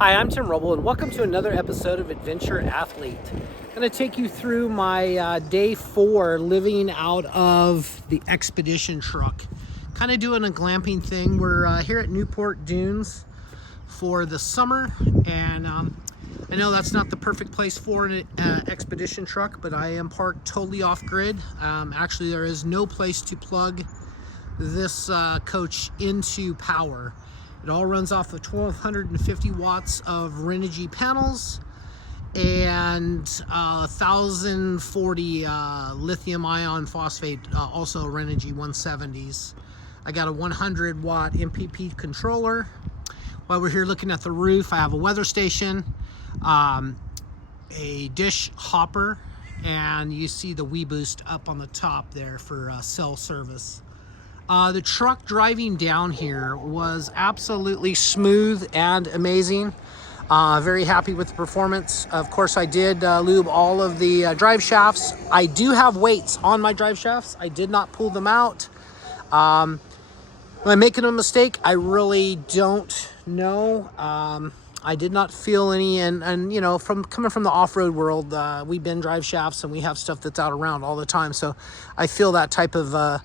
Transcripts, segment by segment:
Hi, I'm Tim Roble, and welcome to another episode of Adventure Athlete. I'm going to take you through my day 4 living out of the expedition truck. Kind of doing a glamping thing. We're here at Newport Dunes for the summer, and I know that's not the perfect place for an expedition truck, but I am parked totally off-grid. Actually, there is no place to plug this coach into power. It all runs off of 1250 watts of Renogy panels and 1040 lithium ion phosphate, also Renogy 170s. I got a 100 watt MPP controller. While we're here looking at the roof, I have a weather station, a dish hopper, and you see the WeBoost up on the top there for cell service. The truck driving down here was absolutely smooth and amazing. Very happy with the performance. Of course, I did lube all of the drive shafts. I do have weights on my drive shafts. I did not pull them out. Am I making a mistake? I really don't know. I did not feel any, and you know, coming from the off-road world, we bend drive shafts and we have stuff that's out around all the time. So I feel that type of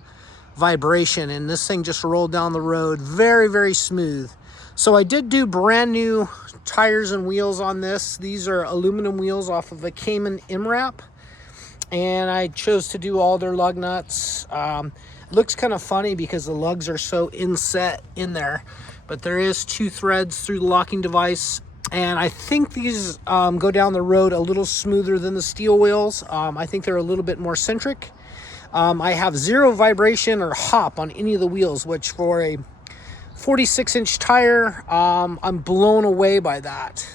vibration, and this thing just rolled down the road very, very smooth. So I did do brand new tires and wheels on this. These are aluminum wheels off of a Cayman MRAP, and I chose to do all their lug nuts. Looks kind of funny because the lugs are so inset in there, but there is 2 threads through the locking device, and I think these go down the road a little smoother than the steel wheels. I think they're a little bit more centric. I have 0 vibration or hop on any of the wheels, which for a 46-inch tire, I'm blown away by that.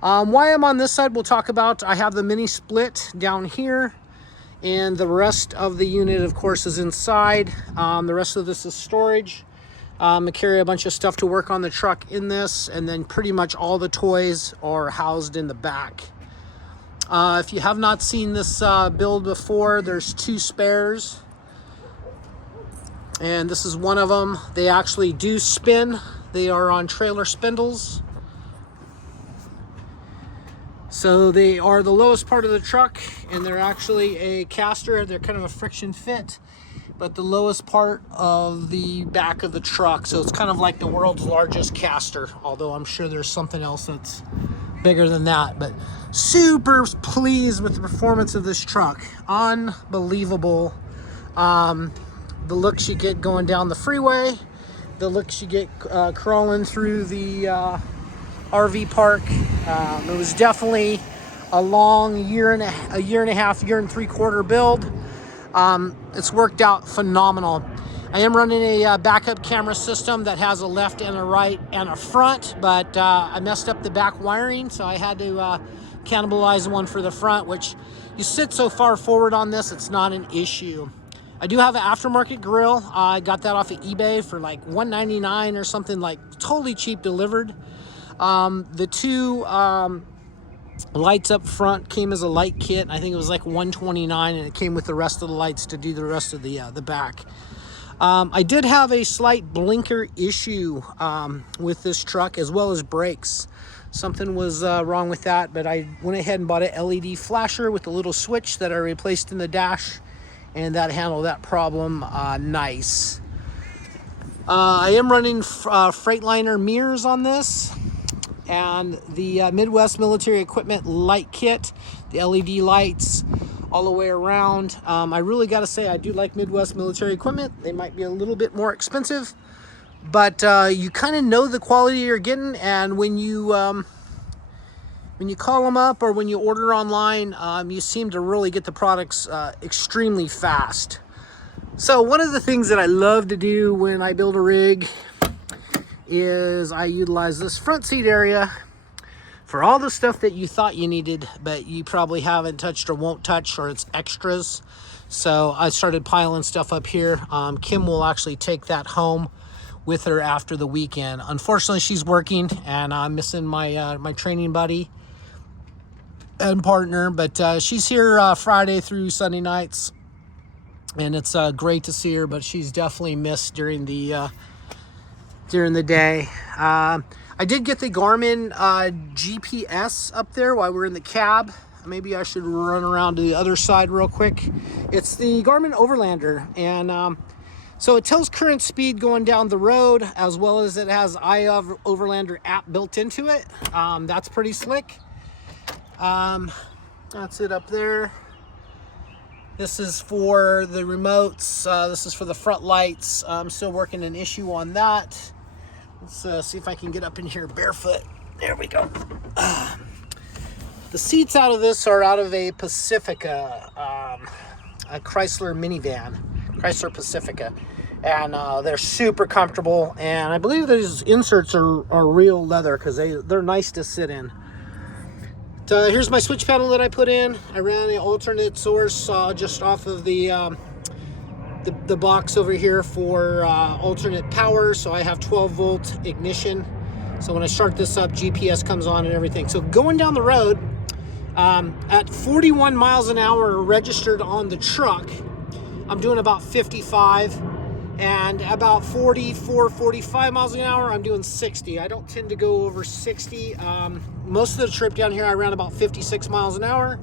Why I'm on this side, we'll talk about. I have the mini split down here, and the rest of the unit, of course, is inside. The rest of this is storage. I carry a bunch of stuff to work on the truck in this, and then pretty much all the toys are housed in the back. If you have not seen this build before, there's 2 spares, and this is one of them. They actually do spin. They are on trailer spindles, so they are the lowest part of the truck, and they're actually a caster. They're kind of a friction fit, but the lowest part of the back of the truck, so it's kind of like the world's largest caster, although I'm sure there's something else that's bigger than that. But super pleased with the performance of this truck. Unbelievable. The looks you get going down the freeway, the looks you get crawling through the RV park. It was definitely a long year and a half, year and 3/4 build. It's worked out phenomenal. I am running a backup camera system that has a left and a right and a front, but I messed up the back wiring, so I had to cannibalize one for the front, which you sit so far forward on this, it's not an issue. I do have an aftermarket grill. I got that off of eBay for like $199 or something, like totally cheap delivered. The 2 lights up front came as a light kit. I think it was like $129, and it came with the rest of the lights to do the rest of the back. I did have a slight blinker issue with this truck, as well as brakes. Something was wrong with that, but I went ahead and bought an LED flasher with a little switch that I replaced in the dash, and that handled that problem nice. I am running Freightliner mirrors on this, and the Midwest Military Equipment light kit, the LED lights all the way around. I really got to say, I do like Midwest Military Equipment. They might be a little bit more expensive, but you kind of know the quality you're getting, and when you call them up or when you order online, you seem to really get the products extremely fast. So one of the things that I love to do when I build a rig is I utilize this front seat area for all the stuff that you thought you needed, but you probably haven't touched or won't touch, or it's extras. So I started piling stuff up here. Kim will actually take that home with her after the weekend. Unfortunately, she's working, and I'm missing my my training buddy and partner, but she's here Friday through Sunday nights, and it's great to see her, but she's definitely missed during the day. I did get the Garmin GPS up there while we're in the cab. Maybe I should run around to the other side real quick. It's the Garmin Overlander, and so it tells current speed going down the road, as well as it has Overlander app built into it. That's pretty slick. That's it up there. This is for the remotes. This is for the front lights. I'm still working an issue on that. Let's see if I can get up in here barefoot. There we go. The seats out of this are out of a Pacifica, a Chrysler minivan, Chrysler Pacifica. And they're super comfortable. And I believe these inserts are real leather because they're nice to sit in. Here's my switch panel that I put in. I ran an alternate source just off of the box over here for alternate power. So I have 12 volt ignition. So when I start this up, GPS comes on and everything. So going down the road at 41 miles an hour registered on the truck, I'm doing about 55. And about 44, 45 miles an hour, I'm doing 60. I don't tend to go over 60. Most of the trip down here, I ran about 56 miles an hour,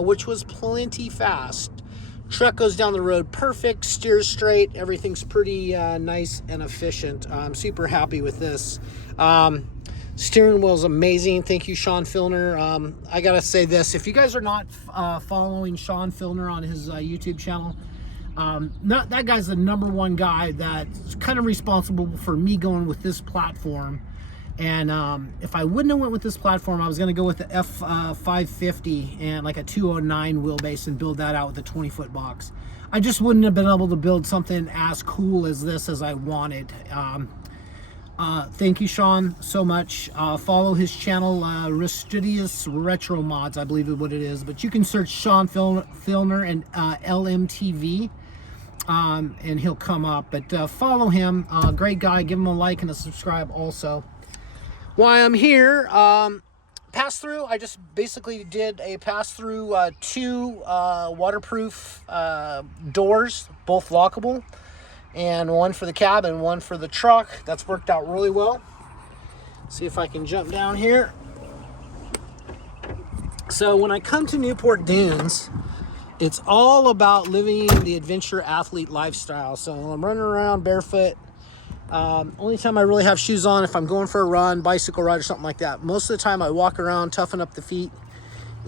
which was plenty fast. Truck goes down the road perfect, steers straight. Everything's pretty nice and efficient. I'm super happy with this. Steering wheel is amazing. Thank you, Sean Filner. I gotta say this, if you guys are not following Sean Filner on his YouTube channel, that guy's the #1 guy that's kind of responsible for me going with this platform. And if I wouldn't have went with this platform, I was going to go with the F550 and like a 209 wheelbase and build that out with a 20-foot box. I just wouldn't have been able to build something as cool as this as I wanted. Thank you, Sean, so much. Follow his channel, Ristidius Retro Mods, I believe is what it is. But you can search Sean Filner and LMTV. And he'll come up, but follow him. Great guy. Give him a like and a subscribe also. While I'm here, pass through, I just basically did a pass through 2 waterproof doors, both lockable, and one for the cab and one for the truck. That's worked out really well. See if I can jump down here. So when I come to Newport Dunes, it's all about living the adventure athlete lifestyle. So I'm running around barefoot. Only time I really have shoes on if I'm going for a run, bicycle ride, or something like that. Most of the time I walk around, toughen up the feet,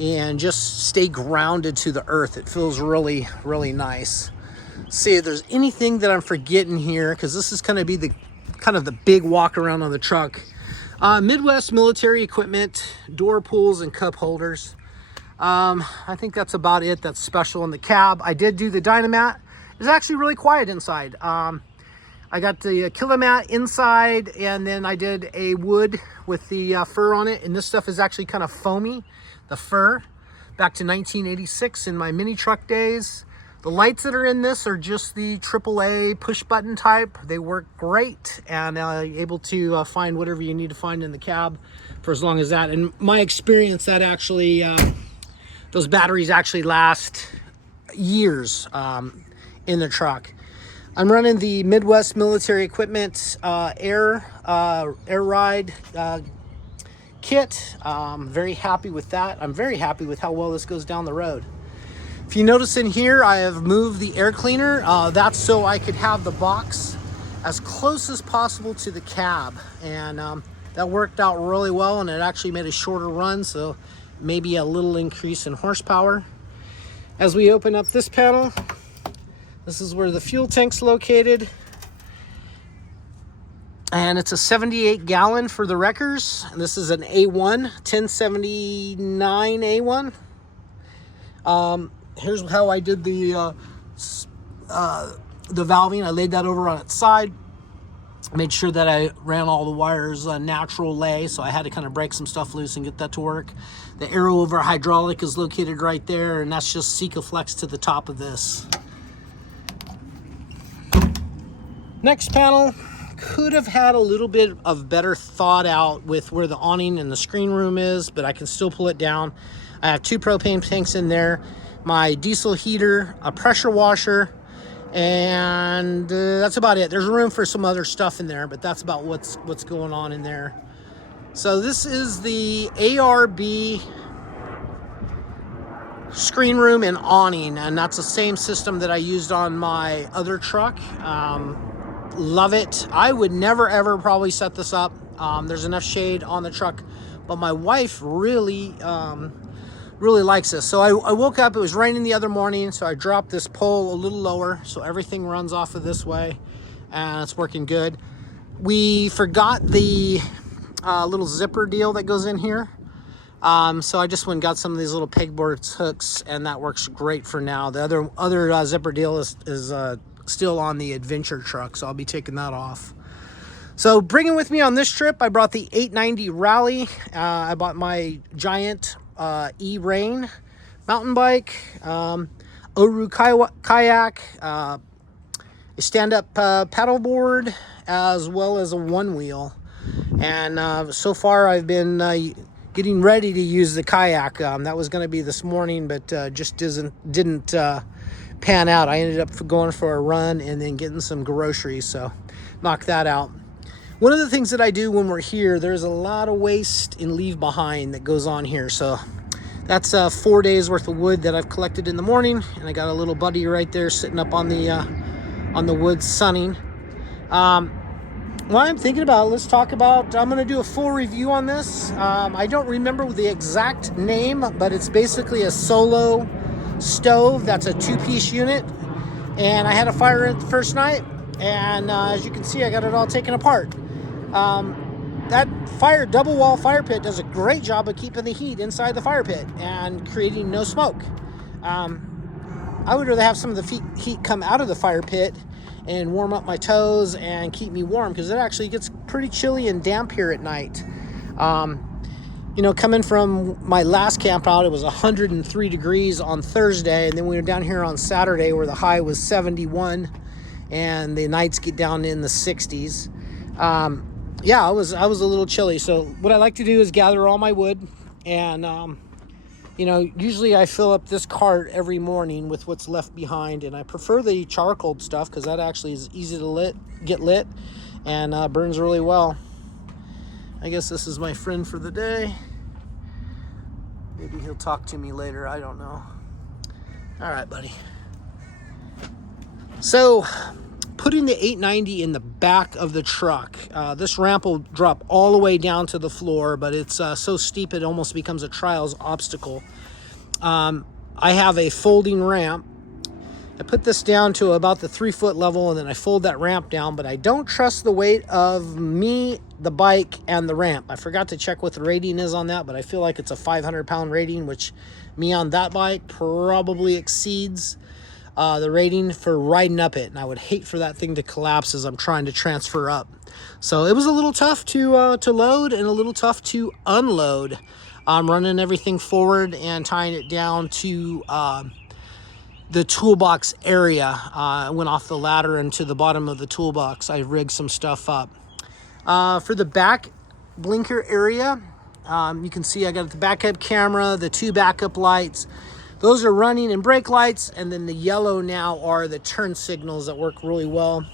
and just stay grounded to the earth. It feels really, really nice. See if there's anything that I'm forgetting here, because this is going to be the kind of the big walk around on the truck. Midwest military equipment, door pulls, and cup holders. I think that's about it that's special in the cab. I did do the Dynamat. It's actually really quiet inside. I got the Kilomat inside, and then I did a wood with the fur on it, and this stuff is actually kind of foamy, the fur, back to 1986 in my mini truck days. The lights that are in this are just the AAA push button type. They work great, and able to find whatever you need to find in the cab for as long as that. And my experience, that actually those batteries actually last years in the truck. I'm running the Midwest Military Equipment air ride kit. Very happy with that. I'm very happy with how well this goes down the road. If you notice in here, I have moved the air cleaner. That's so I could have the box as close as possible to the cab. And that worked out really well, and it actually made a shorter run, so maybe a little increase in horsepower. As we open up this panel, this is where the fuel tank's located. And it's a 78 gallon for the wreckers. And this is an A1, 1079 A1. Here's how I did the valving. I laid that over on its side. Made sure that I ran all the wires natural lay, so I had to kind of break some stuff loose and get that to work. The arrow over hydraulic is located right there, and that's just Sikaflex to the top of this. Next panel could have had a little bit of better thought out with where the awning and the screen room is, but I can still pull it down. I have 2 propane tanks in there, my diesel heater, a pressure washer, and that's about it. There's room for some other stuff in there, but that's about what's going on in there. So this is the ARB screen room and awning, and that's the same system that I used on my other truck. Love it. I would never ever probably set this up. There's enough shade on the truck, but my wife really likes this. So I woke up, it was raining the other morning, so I dropped this pole a little lower so everything runs off of this way, and it's working good. We forgot the little zipper deal that goes in here. So I just went and got some of these little pegboard hooks, and that works great for now. The other zipper deal is still on the adventure truck, so I'll be taking that off. So bringing with me on this trip, I brought the 890 Rally. I bought my giant E-Rain mountain bike, Oru kayak, a stand-up paddleboard, as well as a one-wheel. And so far I've been getting ready to use the kayak. That was going to be this morning, but just didn't pan out. I ended up going for a run and then getting some groceries, so knocked that out. One of the things that I do when we're here, there's a lot of waste and leave behind that goes on here. So that's 4 days worth of wood that I've collected in the morning, and I got a little buddy right there sitting up on the wood sunning. While I'm thinking about it, let's talk about, I'm going to do a full review on this. I don't remember the exact name, but it's basically a solo stove that's a 2-piece unit. And I had a fire in it the first night, and as you can see, I got it all taken apart. That double wall fire pit does a great job of keeping the heat inside the fire pit and creating no smoke. I would rather have some of the heat come out of the fire pit and warm up my toes and keep me warm, because it actually gets pretty chilly and damp here at night. You know, coming from my last camp out, it was 103 degrees on Thursday, and then we were down here on Saturday where the high was 71 and the nights get down in the 60s. Yeah, I was a little chilly. So what I like to do is gather all my wood, and you know, usually I fill up this cart every morning with what's left behind, and I prefer the charcoal stuff because that actually is easy to get lit and burns really well. I guess this is my friend for the day. Maybe he'll talk to me later, I don't know. All right, buddy. So putting the 890 in the back of the truck, this ramp will drop all the way down to the floor, but it's so steep it almost becomes a trials obstacle. I have a folding ramp. I put this down to about the 3-foot level, and then I fold that ramp down, but I don't trust the weight of me, the bike, and the ramp. I forgot to check what the rating is on that, but I feel like it's a 500-pound rating, which me on that bike probably exceeds the rating for riding up it, and I would hate for that thing to collapse as I'm trying to transfer up. So it was a little tough to load and a little tough to unload. I'm running everything forward and tying it down to the toolbox area. I went off the ladder into the bottom of the toolbox. I rigged some stuff up. For the back blinker area, you can see I got the backup camera, the 2 backup lights. Those are running and brake lights, and then the yellow now are the turn signals that work really well.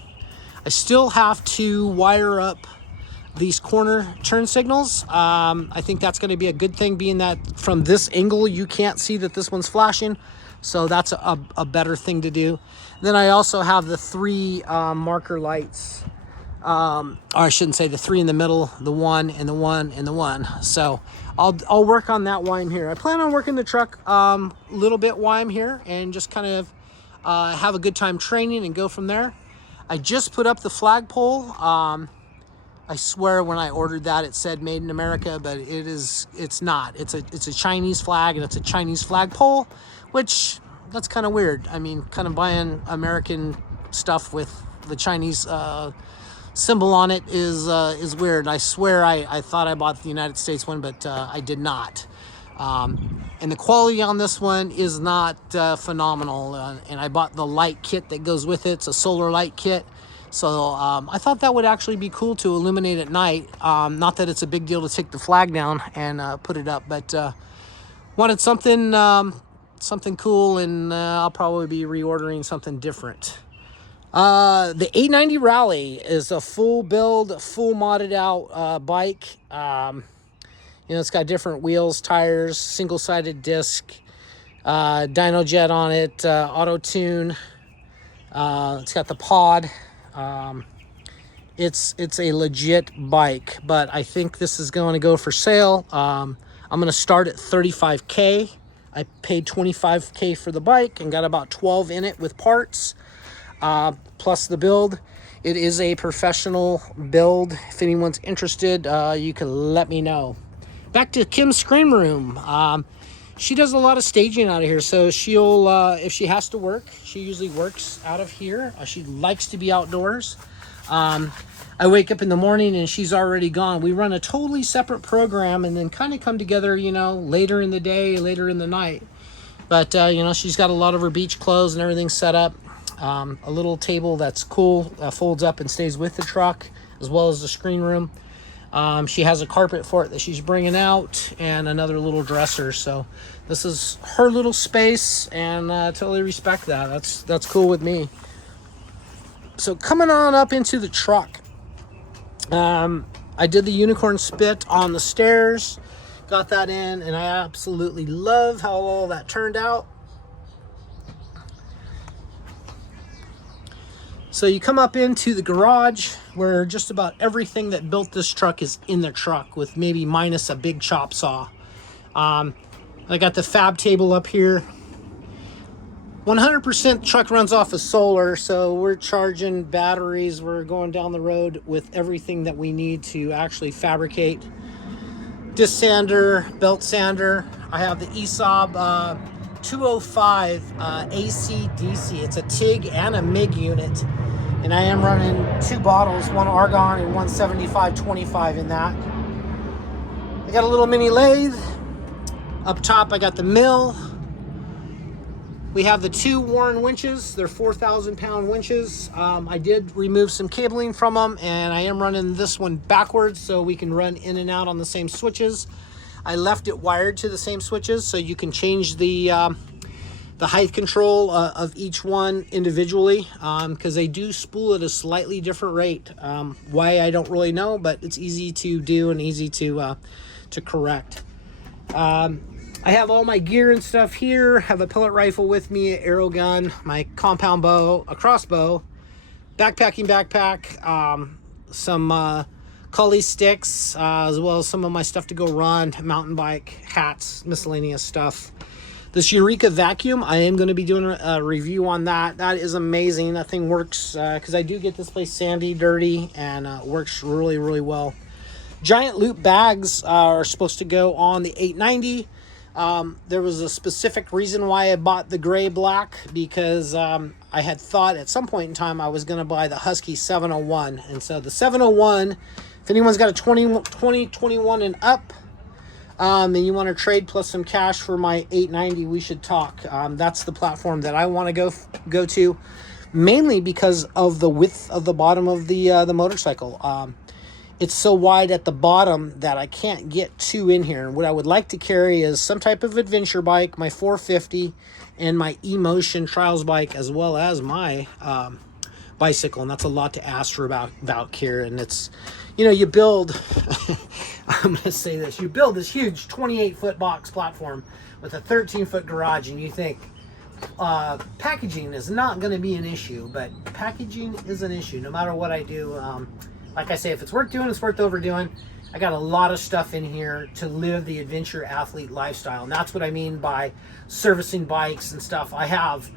I still have to wire up these corner turn signals. I think that's going to be a good thing, being that from this angle you can't see that this one's flashing, so that's a better thing to do. Then I also have the 3 marker lights, or I shouldn't say the 3 in the middle, the 1 and the 1 and the 1. So I'll work on that while I'm here. I plan on working the truck a little bit while I'm here, and just kind of have a good time training and go from there. I just put up the flagpole. I swear when I ordered that it said made in America, but it's not. It's a Chinese flag, and it's a Chinese flagpole, which that's kind of weird. I mean, kind of buying American stuff with the Chinese symbol on it is weird. I swear I thought I bought the United States one, but I did not. And the quality on this one is not phenomenal. And I bought the light kit that goes with it. It's a solar light kit. So I thought that would actually be cool to illuminate at night. Not that it's a big deal to take the flag down and put it up, but wanted something cool, and I'll probably be reordering something different. The 890 Rally is a full build, full modded out bike. You know, it's got different wheels, tires, single-sided disc, dyno jet on it, auto tune. It's got the pod. It's a legit bike, but I think this is going to go for sale. I'm going to start at $35K. I paid $25K for the bike and got about 12 in it with parts, plus the build. It is a professional build. If anyone's interested, you can let me know. Back to Kim's screen room. She does a lot of staging out of here, so she'll, if she has to work, she usually works out of here. She likes to be outdoors. I wake up in the morning and she's already gone. We run a totally separate program and then kind of come together, you know, later in the day, later in the night. But, you know, she's got a lot of her beach clothes and everything set up. A little table that's cool, folds up and stays with the truck, as well as the screen room. She has a carpet for it that she's bringing out and another little dresser. So this is her little space, and totally respect that. That's cool with me. So coming on up into the truck, I did the unicorn spit on the stairs, got that in, and I absolutely love how all that turned out. So you come up into the garage where just about everything that built this truck is in the truck, with maybe minus a big chop saw. I got the fab table up here. 100% truck runs off of solar, so we're charging batteries. We're going down the road with everything that we need to actually fabricate. Disc sander, belt sander. I have the ESAB 205 AC/DC. It's a TIG and a MIG unit. And I am running 2 bottles, one argon and one 75/25 in that. I got a little mini lathe. Up top, I got the mill. We have the 2 Warren winches. They're 4,000-pound winches. I did remove some cabling from them, and I am running this one backwards so we can run in and out on the same switches. I left it wired to the same switches so you can change the height control of each one individually, because they do spool at a slightly different rate. Why, I don't really know, but it's easy to do and easy to correct. I have all my gear and stuff here. Have a pellet rifle with me, an arrow gun, my compound bow, a crossbow, backpacking backpack, some Cully sticks, as well as some of my stuff to go run, mountain bike, hats, miscellaneous stuff. This Eureka vacuum, I am going to be doing a review on that. That is amazing. That thing works, because I do get this place sandy, dirty, and works really, really well. Giant loop bags are supposed to go on the 890. There was a specific reason why I bought the gray black, because I had thought at some point in time I was going to buy the Husky 701. And so the 701, if anyone's got a 2021 and up, and you want to trade plus some cash for my 890, we should talk. That's the platform that I want to go to, mainly because of the width of the bottom of the motorcycle. It's so wide at the bottom that I can't get 2 in here. And what I would like to carry is some type of adventure bike, my 450, and my E-Motion Trials bike, as well as my bicycle. And that's a lot to ask for about here. And it's, you know, you build, I'm going to say this, you build this huge 28-foot box platform with a 13-foot garage, and you think packaging is not going to be an issue, but packaging is an issue no matter what I do. Like I say, if it's worth doing, it's worth overdoing. I got a lot of stuff in here to live the adventure athlete lifestyle. And that's what I mean by servicing bikes and stuff. I have,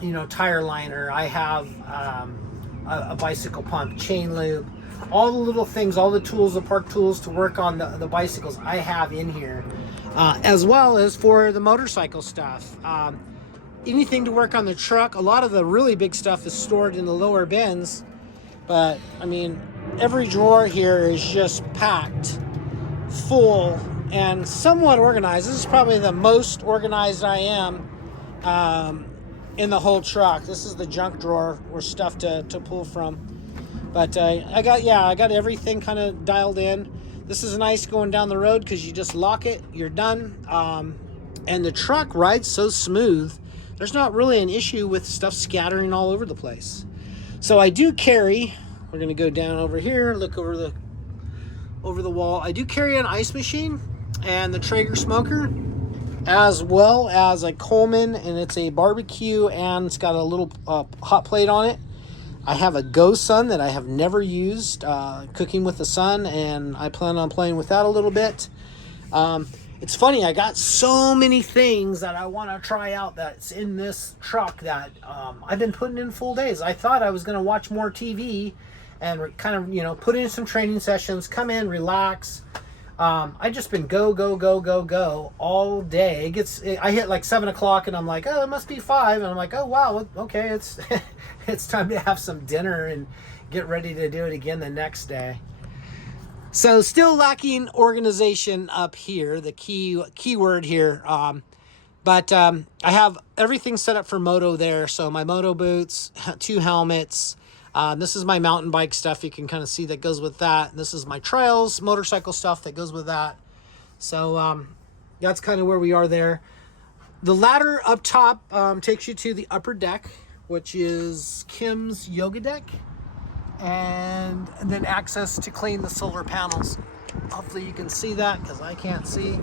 you know, tire liner. I have a bicycle pump, chain loop, all the little things, all the tools, the park tools to work on the bicycles I have in here, as well as for the motorcycle stuff. Anything to work on the truck. A lot of the really big stuff is stored in the lower bins. But, I mean, every drawer here is just packed full and somewhat organized. This is probably the most organized I am in the whole truck. This is the junk drawer or stuff to pull from. But I got everything kind of dialed in. This is nice going down the road because you just lock it, you're done. And the truck rides so smooth there's not really an issue with stuff scattering all over the place. So I do carry, we're going to go down over here, look over the wall. I do carry an ice machine and the Traeger smoker, as well as a Coleman, and it's a barbecue, and it's got a little hot plate on it. I have a Go Sun that I have never used, cooking with the sun, and I plan on playing with that a little bit. It's funny, I got so many things that I want to try out that's in this truck that I've been putting in full days. I thought I was going to watch more TV and kind of, you know, put in some training sessions, come in, relax. I just been go all day. I hit like 7 o'clock and I'm like, oh, it must be 5. And I'm like, oh, wow, okay, it's it's time to have some dinner and get ready to do it again the next day. So still lacking organization up here, the keyword here. But I have everything set up for moto there. So my moto boots, 2 helmets. This is my mountain bike stuff. You can kind of see that goes with that. This is my trails, motorcycle stuff that goes with that. So that's kind of where we are there. The ladder up top takes you to the upper deck, which is Kim's yoga deck. And then access to clean the solar panels. Hopefully you can see that because I can't see.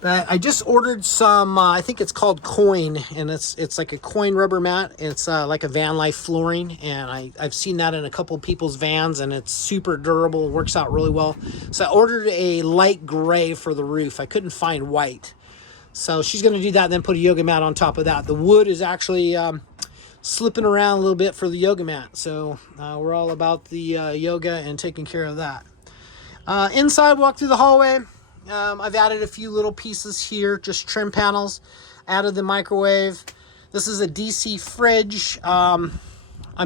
But I just ordered some, I think it's called Coin, and it's like a Coin rubber mat. It's like a van life flooring, and I've seen that in a couple people's vans, and it's super durable, works out really well. So I ordered a light gray for the roof. I couldn't find white. So she's going to do that and then put a yoga mat on top of that. The wood is actually slipping around a little bit for the yoga mat. So we're all about the yoga and taking care of that. Inside, walk through the hallway. I've added a few little pieces here, just trim panels. Added the microwave. This is a DC fridge. I'm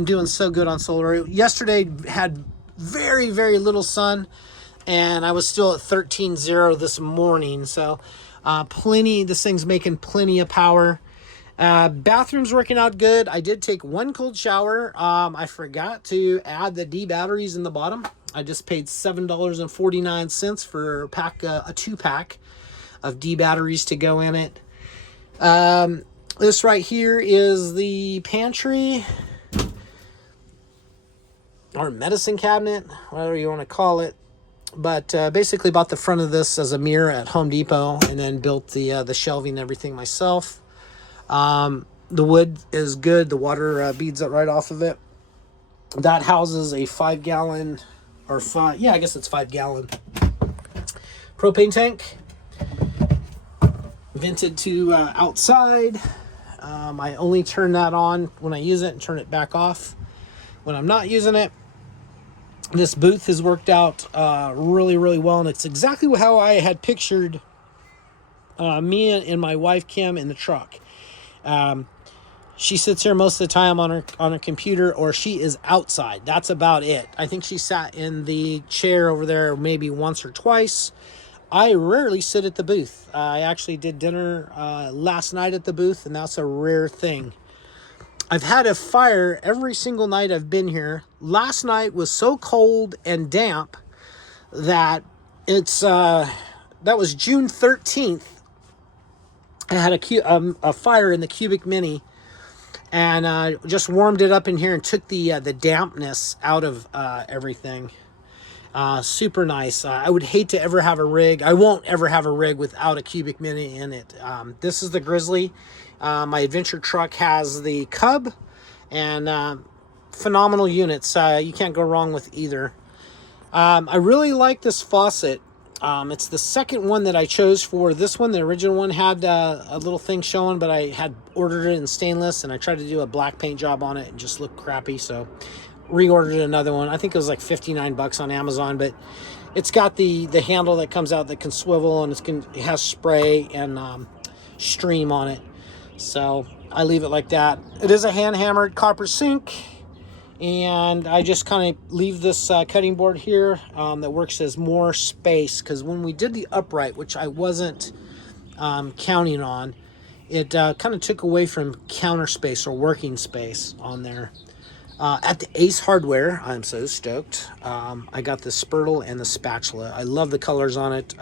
doing so good on solar. Yesterday had very, very little sun, and I was still at 13.0 this morning. So this thing's making plenty of power. Bathroom's working out good. I did take 1 cold shower. I forgot to add the D batteries in the bottom. I just paid $7.49 for a 2-pack of D batteries to go in it. This right here is the pantry or medicine cabinet, whatever you want to call it. But basically bought the front of this as a mirror at Home Depot and then built the shelving and everything myself. The wood is good. The water beads up right off of it. That houses a 5-gallon or 5-gallon propane tank. Vented to outside. I only turn that on when I use it and turn it back off when I'm not using it. This booth has worked out really, really well, and it's exactly how I had pictured me and my wife Kim in the truck. She sits here most of the time on her computer, or she is outside. That's about it. I think she sat in the chair over there maybe once or twice. I rarely sit at the booth. I actually did dinner last night at the booth, and that's a rare thing. I've had a fire every single night I've been here. Last night was so cold and damp that that was June 13th. I had a fire in the Cubic Mini, and just warmed it up in here and took the dampness out of everything. Super nice. I would hate to ever have a rig. I won't ever have a rig without a Cubic Mini in it. This is the Grizzly. My adventure truck has the Cub, and phenomenal units. You can't go wrong with either. I really like this faucet. It's the second one that I chose for this one. The original one had a little thing showing, but I had ordered it in stainless, and I tried to do a black paint job on it and just looked crappy, so reordered another one. I think it was like 59 bucks on Amazon, but it's got the handle that comes out that can swivel, and it has spray and stream on it. So I leave it like that. It is a hand-hammered copper sink, and I just kind of leave this cutting board here that works as more space, because when we did the upright, which I wasn't counting on, it kind of took away from counter space or working space on there. At the Ace Hardware, I'm so stoked. I got the Spurtle and the spatula. I love the colors on it.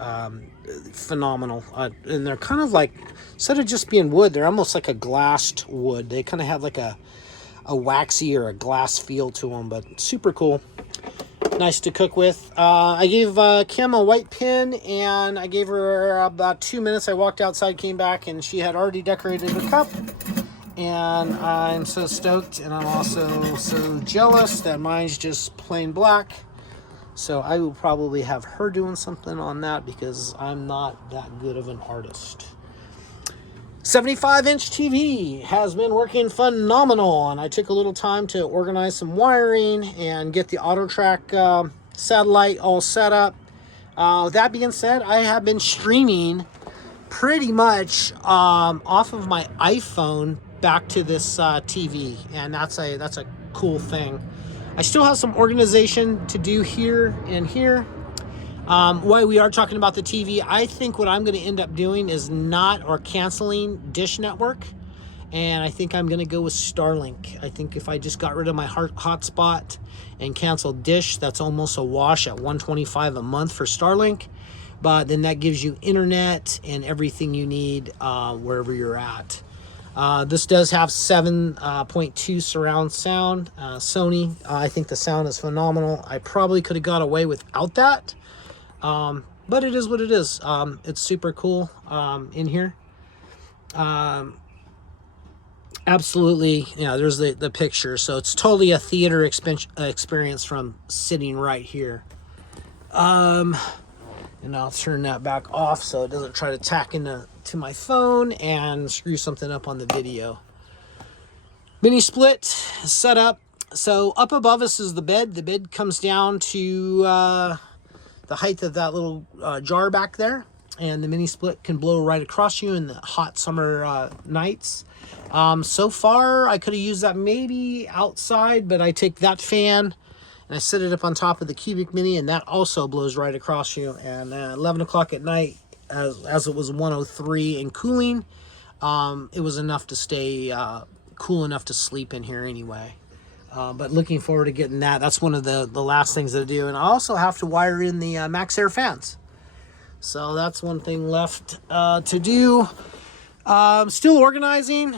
Phenomenal. And they're kind of like, instead of just being wood, they're almost like a glassed wood. They kind of have like a waxy or a glass feel to them, but super cool. Nice to cook with. I gave Kim a white pin, and I gave her about 2 minutes. I walked outside, came back, and she had already decorated her cup. And I'm so stoked, and I'm also so jealous that mine's just plain black. So I will probably have her doing something on that because I'm not that good of an artist. 75-inch TV has been working phenomenal, and I took a little time to organize some wiring and get the AutoTrack satellite all set up. With that being said, I have been streaming pretty much off of my iPhone back to this TV, and that's a cool thing. I still have some organization to do here and here. While we are talking about the TV, I think what I'm going to end up doing is canceling Dish Network, and I think I'm going to go with Starlink. I think if I just got rid of my hotspot and canceled Dish, that's almost a wash at $125 a month for Starlink. But then that gives you internet and everything you need wherever you're at. This does have 7.2 surround sound. Sony, I think the sound is phenomenal. I probably could have got away without that. But it is what it is. It's super cool in here. Absolutely, there's the picture. So it's totally a theater experience from sitting right here. And I'll turn that back off so it doesn't try to tack into my phone and screw something up on the video. Mini split set up. So up above us is the bed. The bed comes down to the height of that little jar back there. And the mini split can blow right across you in the hot summer nights. So far, I could have used that maybe outside, but I take that fan and I set it up on top of the Cubic Mini, and that also blows right across you. And 11 o'clock at night, as it was 103 and cooling, it was enough to stay cool enough to sleep in here anyway. But looking forward to getting that. That's one of the last things to do. And I also have to wire in the Max Air fans. So that's one thing left to do. Still organizing.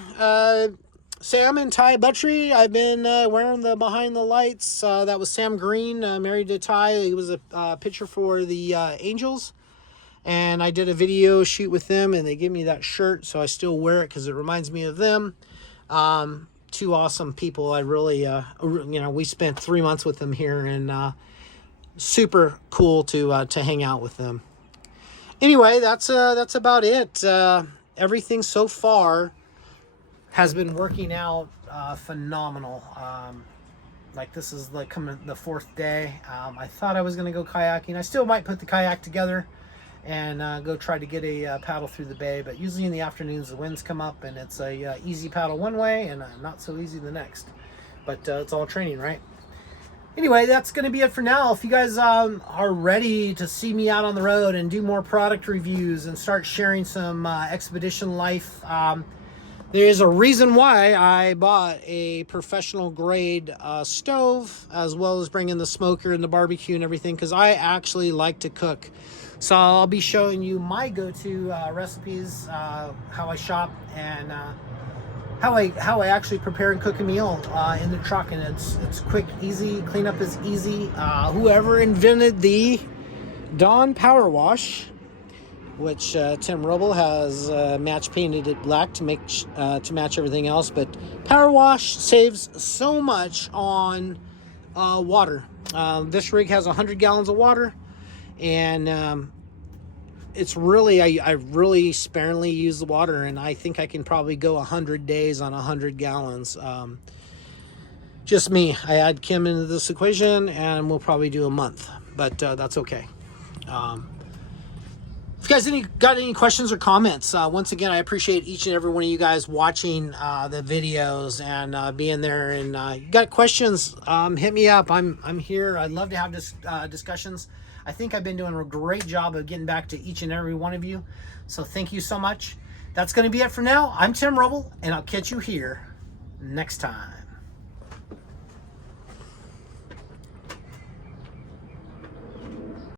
Sam and Ty Buttrey, I've been wearing the behind the lights. That was Sam Green, married to Ty. He was a pitcher for the Angels. And I did a video shoot with them, and they gave me that shirt, so I still wear it because it reminds me of them. Two awesome people. I really, we spent 3 months with them here, and super cool to hang out with them. Anyway, that's about it. Everything so far has been working out phenomenal. Like this is like coming the fourth day. I thought I was going to go kayaking. I still might put the kayak together and go try to get a paddle through the bay, but usually in the afternoons the winds come up and it's a easy paddle one way and not so easy the next. But it's all training, right? Anyway, that's going to be it for now. If you guys are ready to see me out on the road and do more product reviews and start sharing some expedition life, there is a reason why I bought a professional grade stove, as well as bringing the smoker and the barbecue and everything, because I actually like to cook. So I'll be showing you my go-to recipes, how I shop, and how I actually prepare and cook a meal in the truck. And it's quick, easy. Cleanup is easy. Whoever invented the Dawn Power Wash, which Tim Rubble has match painted it black to match everything else. But Power Wash saves so much on water. This rig has 100 gallons of water, and it's really I really sparingly use the water, and I think I can probably go 100 days on 100 gallons. Just me. I add Kim into this equation, and we'll probably do a month, but that's okay. If you guys got any questions or comments, once again, I appreciate each and every one of you guys watching the videos and being there. And you got questions, hit me up. I'm here. I'd love to have discussions. I think I've been doing a great job of getting back to each and every one of you. So thank you so much. That's going to be it for now. I'm Tim Rubble, and I'll catch you here next time.